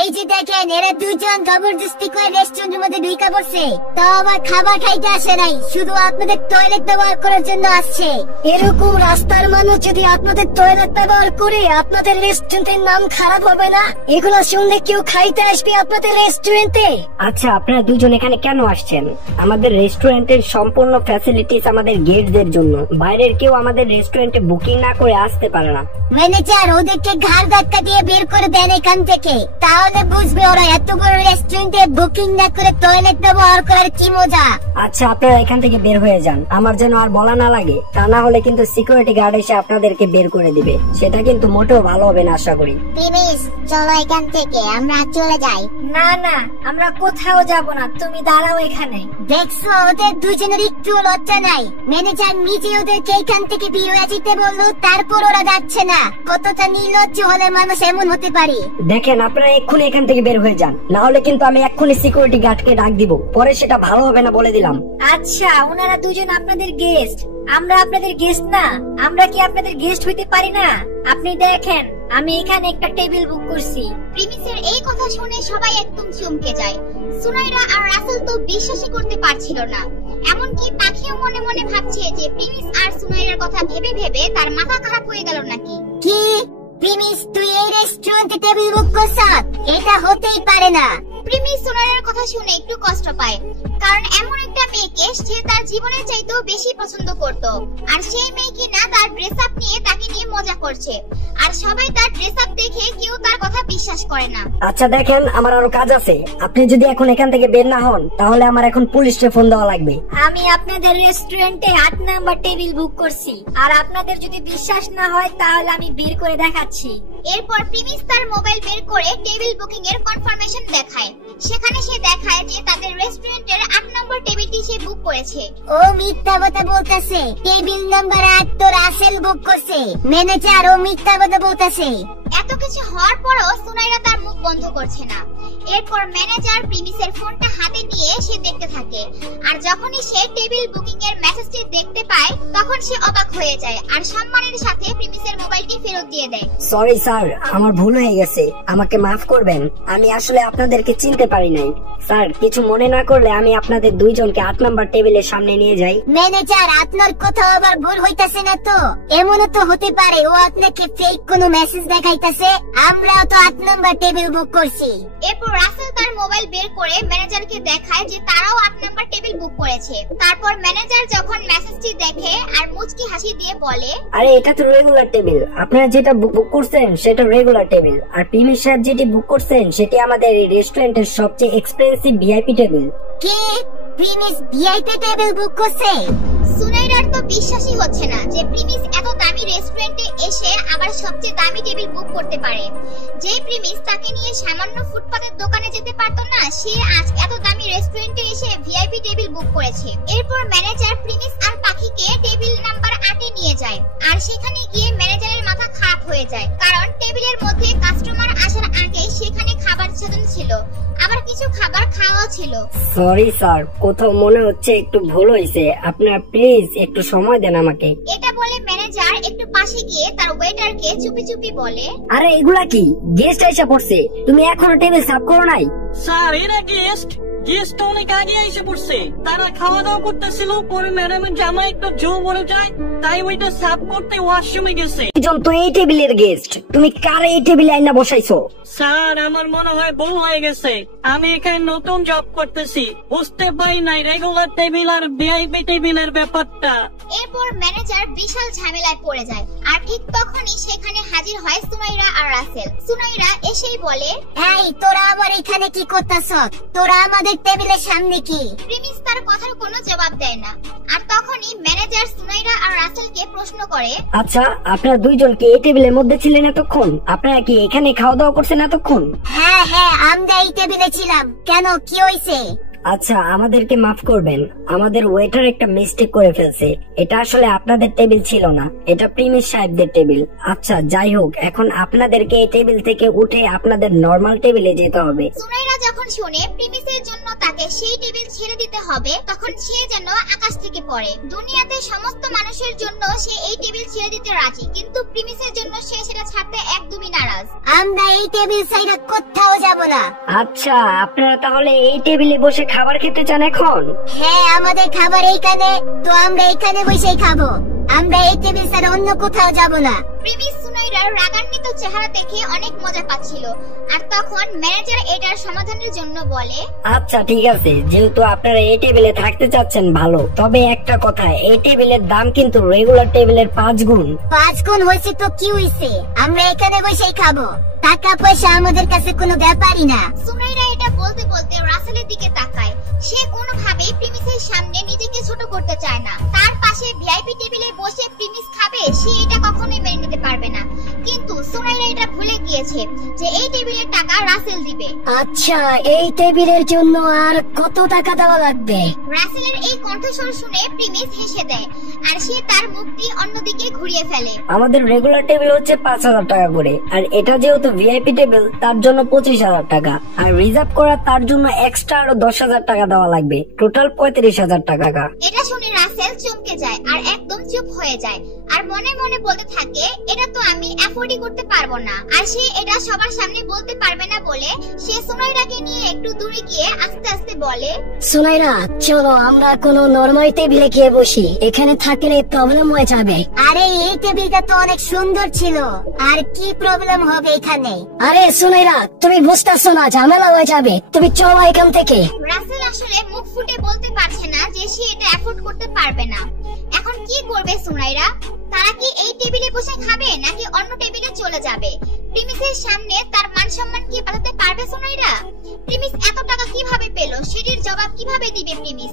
এই যে দেখেন, এরা দুজন জবরদস্তি করে রেস্টুরেন্টের মধ্যে ঢুকে পড়ছে। তাও আবার খাবার খাইতে আসে নাই, শুধু আপনাদের টয়লেট ব্যবহার করার জন্য আসছে। এরকম রাস্তার মানুষ যদি আপনাদের টয়লেট ব্যবহার করে, আপনাদের রেস্টুরেন্টের নাম খারাপ হবে না? এগুলো শুনলে কেউ খাইতে আসবে আপনাদের রেস্টুরেন্টে? আচ্ছা, আপনারা দুজন এখানে কেন আসছেন? আমাদের রেস্টুরেন্টের সম্পূর্ণ ফ্যাসিলিটিস আমাদের গেস্টদের জন্য। বাইরের কেউ আমাদের রেস্টুরেন্টে বুকিং না করে আসতে পারে না। ম্যানেজার, ওদেরকে ঘাড় ধাক্কা দিয়ে বের করে দেন এখান থেকে, তাহলে বুঝবে ওরা এত বড় রেস্টুরেন্টে বুকিং না করে টয়লেট ব্যবহার করার কি মজা। আচ্ছা, আপনারা এখান থেকে বের হয়ে যান, আমার যেন আর বলা না লাগে। তা না হলে কিন্তু সিকিউরিটি গার্ড এসে আপনাদেরকে বের করে দিবে, সেটা কিন্তু মোটেও ভালো হবে না আশা করি। প্লিজ চলো এখান থেকে, আমরা চলে যাই। না না, আমরা কোথাও যাব না, তুমি দাঁড়াও এখানে। দেখছো, ওদের দুজনের একটু লজ্জা নাই। ম্যানেজার নিজে ওদেরকে এখান থেকে বের হয়ে যেতে বললো, তারপর ওরা যাচ্ছে না। কতটা নির্লজ্জ হলে মানুষ এমন হতে পারে। দেখেন, আপনারা এক্ষুনি এখান থেকে বের হয়ে যান, না হলে কিন্তু আমি এক্ষুনি সিকিউরিটি গার্ডকে ডাক দিব, পরে সেটা ভালো হবে না বলে দিলাম। আচ্ছা, ওনারা দুজন আপনাদের গেস্ট, আমরা আপনাদের গেস্ট না? আমরা কি আপনাদের গেস্ট হইতে পারি না? আপনি দেখেন, আমি এখানে একটা টেবিল বুক করছি। প্রিমিসের এই কথা শুনে সবাই একদম চমকে যায়। সুনাইরা আর রাসেল তো বিশ্বাসই করতে পারছিল না। এমনকি পাখিও মনে মনে ভাবছে যে প্রিমিস আর সুনাইরার কথা ভেবে ভেবে তার মাথা খারাপ হয়ে গেল নাকি। কি প্রিমিস, তুই এই রেস্টুরেন্টে টেবিল বুক করছিস? এটা হতেই পারে না। প্রিমিস সুনাইরার কথা শুনে একটু কষ্ট পায়, কারণ এমন একটা মেয়েকে সে তার জীবনের চাইতেও বেশি পছন্দ করত। আর সেই মেয়ে কিনা তার ড্রেস আপ নিয়ে তাকে নিয়ে মজা করছে, আর সবাই তার ড্রেস আপ দেখে কেউ তার কথা বিশ্বাস করে না। আচ্ছা দেখেন, আমার আরো কাজ আছে। আপনি যদি এখন এখান থেকে বের না হন, তাহলে আমার এখন পুলিশে ফোন দেওয়া লাগবে। আমি আপনাদের রেস্টুরেন্টে 8 নাম্বার টেবিল বুক করছি, আর আপনাদের যদি বিশ্বাস না হয় তাহলে আমি বের করে দেখাচ্ছি। এরপর প্রিমিস তার মোবাইল বের করে টেবিল বুকিং এর কনফার্মেশন দেখায়। সেখানে সে দেখায় যে তাদের রেস্টুরেন্টের 8 নম্বর টেবিলটি সে বুক করেছে। ও মিথ্যা কথা বলতেছে, টেবিল নাম্বার 8 তো রাসেল বুক করছে। ম্যানেজার, ও মিথ্যা কথা বলতেছে। এত কিছু হওয়ার পরও সুনাইরা তার মুখ বন্ধ করছে না। এরপর ম্যানেজার প্রিমিসের ফোনটা হাতে নিয়ে সে দেখতে থাকে, আর যখনই সে টেবিল বুকিং এর মেসেজটি দেখতে পায়, তখন সে অবাক হয়ে যায় আর সম্মানের সাথে প্রিমিসের মোবাইলটি ফেরত দিয়ে দেয়। সরি স্যার, আমার ভুল হয়ে গেছে, আমাকে মাফ করবেন। আমি আসলে আপনাদেরকে চিনতে পারি নাই। স্যার, কিছু মনে না করলে আমি আপনাদের দুইজনকে 8 নাম্বার টেবিলের সামনে নিয়ে যাই। ম্যানেজার, আপনার কোথাও আবার ভুল হইতাছে না তো? এমনও তো হতে পারে ও আপনাকে ফেক কোনো মেসেজ দেখাইতাছে। আমরাও তো 8 নাম্বার টেবিল বুক করছি। এরপর রাসেল তার মোবাইল বের করে ম্যানেজারকে দেখায় যে তারাও 8 নাম্বার টেবিল বুক করেছে। তারপর ম্যানেজার যখন মেসেজটি দেখে আর মুচকি হাসি দিয়ে বলে, আরে এটা তো রেগুলার টেবিল, আপনারা যেটা বুক করছেন সেটা রেগুলার টেবিল, আর প্রিমিস সাহেব যেটি বুক করছেন সেটি আমাদের এই রেস্টুরেন্টের সবচেয়ে এক্সপেন্সিভ ভিআইপি টেবিল। কি প্রিমিস ভিআইপি টেবিল বুক করছে? সুনাইরার তো বিশ্বাসই হচ্ছে না যে প্রিমিস এত দামি রেস্টুরেন্টে এসে আবার সবচেয়ে দামি টেবিল বুক করতে পারে। যে প্রিমিস তাকে নিয়ে সামান্য ফুটপাতের দোকানে যেতে পারতো না, সে আজ এত দামি রেস্টুরেন্টে এসে ভিআইপি টেবিল বুক করেছে। এরপর ম্যানেজার প্রিমিস আর পাখিকে টেবিল নাম্বার 8 এ নিয়ে যায়, আর সেখানে গিয়ে ম্যানেজারের মাথা খারাপ হয়ে যায়, কারণ টেবিলের মধ্যে কাস্টমার আসার আগে সেখানে খাবার সাজানো ছিল, আবার কিছু খাবার খাওয়া ছিল। সরি স্যার, কোথাও মনে হচ্ছে একটু ভুল হয়েছে, আপনারা প্লিজ একটু সময় দেন আমাকে। এটা বলে ম্যানেজার একটু পাশে গিয়ে তার ওয়েটারকে চুপি চুপি বলে, আরে এগুলা কি? গেস্ট এসে পড়ছে, তুমি এখনো টেবিল সাফ করো নাই? স্যার, এরা গেস্ট অনেক আগে এসে পড়ছে। তারা খাওয়া দাওয়া করতেছিল, পরে ম্যাডামের জামা একটু জো বলে যায়, তাই ওইটা সাফ করতে ওয়াশরুমে গেছে। দুজন তো এই টেবিলের গেস্ট, তুমি কার এই টেবিলে আইনা বসাইছো? স্যার, আমার মনে হয় ভুল হয়ে গেছে। আমি এখানে নতুন জব করতেছি, বুঝতে পারি নাই রেগুলার টেবিল আর ভিআইপি টেবিলের ব্যাপারটা। এরপর ম্যানেজার বিশাল ঝামেলায় পড়ে যায়, আর ঠিক তখনই সেখানে হাজির হয় সুনাইরা আর রাসেল। সুনাইরা এসেই বলে, এই তোরা আবার এখানে কি করতেছ? তোরা আমাদের টেবিলের সামনে কি? প্রিমিস তার কথার কোনো জবাব দেয় না, আর তখনই ম্যানেজার সুনাইরা আর রাসেলকে প্রশ্ন করে, আচ্ছা আপনারা দুইজন কি এই টেবিলের মধ্যে ছিলেন এতক্ষণ? আপনারা কি এখানে খাওয়া দাওয়া করছেন এতক্ষণ? হ্যাঁ হ্যাঁ, আমরা এই টেবিলে ছিলাম। কেন, কি হয়েছে? আচ্ছা, আমাদেরকে মাফ করবেন, আমাদের ওয়েটার একটা মিস্টেক করে ফেলছে। এটা আসলে আপনাদের টেবিল ছিল না, এটা প্রিমিস সাহেবদের টেবিল। আচ্ছা যাই হোক, এখন আপনাদেরকে এই টেবিল থেকে উঠে আপনাদের নরমাল টেবিলে যেতে হবে। সুনাইরা যখন শুনে প্রিমিসের জন্য তাকে সেই টেবিল ছেড়ে দিতে হবে, তখন সে যেন আকাশ থেকে পড়ে। দুনিয়াতে সমস্ত মানুষের জন্য সে এই টেবিল ছেড়ে দিতে রাজি, কিন্তু প্রিমিসের জন্য সে সেটা ছাড়তে একদমই নারাজ। আমরা এই টেবিল ছাইরা কোথাও যাব না। আচ্ছা, আপনারা তাহলে এই টেবিলে বসে খাবার খেতে চান এখন? হ্যাঁ, আমাদের খাবার এইখানে, তো আমরা এইখানে বসেই খাবো। আমরা এই টেবিল ছাড়া অন্য কোথাও যাব না। প্রিমিস সুনাইরার রাগান্বিত চেহারা দেখে অনেক মজা পাচ্ছিল, আর তখন ম্যানেজার এটার সমাধানের জন্য বলে, আচ্ছা ঠিক আছে, যেহেতু আপনারা এই টেবিলে থাকতে চাচ্ছেন ভালো, তবে একটা কথা, এই টেবিলের দাম কিন্তু রেগুলার টেবিলের 5 গুণ। 5 গুণ হয়েছে তো কি হয়েছে, আমরা এখানে বসেই খাবো। টাকা পয়সা আমাদের কাছে কোনো ব্যাপারই না। সুনাইরা এটা বলতে বলতে রাসেলের দিকে তাকায়। সে কোনোভাবেই প্রিমিসের সামনে নিজেকে ছোট করতে চায় না। তার পাশে ভিআইপি টেবিলে বসে প্রিমিস খাবে, সে এটা কখনোই মেনে নিতে পারবে না। কিন্তু সুনাইরা এটা ভুলে গিয়েছে যে এই টেবিলের টাকা রাসেল দিবে। আচ্ছা, এই টেবিলের জন্য আর কত টাকা দেওয়া লাগবে? রাসেলের এই কণ্ঠস্বর শুনে প্রিমিস হেসে দেয়, আর সে তার মুখটি অন্যদিকে ঘুরিয়ে ফেলে। আমাদের রেগুলার টেবিল হচ্ছে 5000 টাকা করে, আর এটা যেহেতু ভিআইপি টেবিল, তার জন্য 25000 টাকা, আর রিজার্ভ করা তার জন্য এক্সট্রা আরো 10000 টাকা দেওয়া লাগবে, টোটাল 35000 টাকা। এটা শুনে রাসেল চমকে যায় আর একদম চুপ হয়ে যায়, আর মনে মনে বলতে থাকে, এটা তো আমি অ্যাফোর্ডই করতে পারবো না। আর সে এটা সবার সামনে বলতে পারবে না বলে সে সুনাইরাকে নিয়ে একটু দূরে গিয়ে আস্তে আস্তে বলে, সুনাইরা, চলো আমরা কোনো নরমাল টেবিলে গিয়ে বসি, এখানে থাকলে প্রবলেম হয়ে যাবে। আরে এই টেবিলটা তো অনেক সুন্দর ছিল, আর কি প্রবলেম হবে এখানে? আরে সুনাইরা, তুমি বুঝতেছো না, ঝামেলা হয়ে যাবে, তুমি চলো এখান থেকে। রাসেল আসলে মুখ ফুটে বলতে পারছে না যে সে এটা অ্যাফোর্ড করতে পারবে না। এখন কি করবে সুনাইরা? তারা কি এই টেবিলে বসে খাবে নাকি অন্য টেবিলে চলে যাবে? প্রিমিসের সামনে তার মান সম্মান কি বাঁচাতে পারবে সুনাইরা? প্রিমিস এত টাকা কিভাবে পেল, সেটির জবাব কিভাবে দিবে প্রিমিস?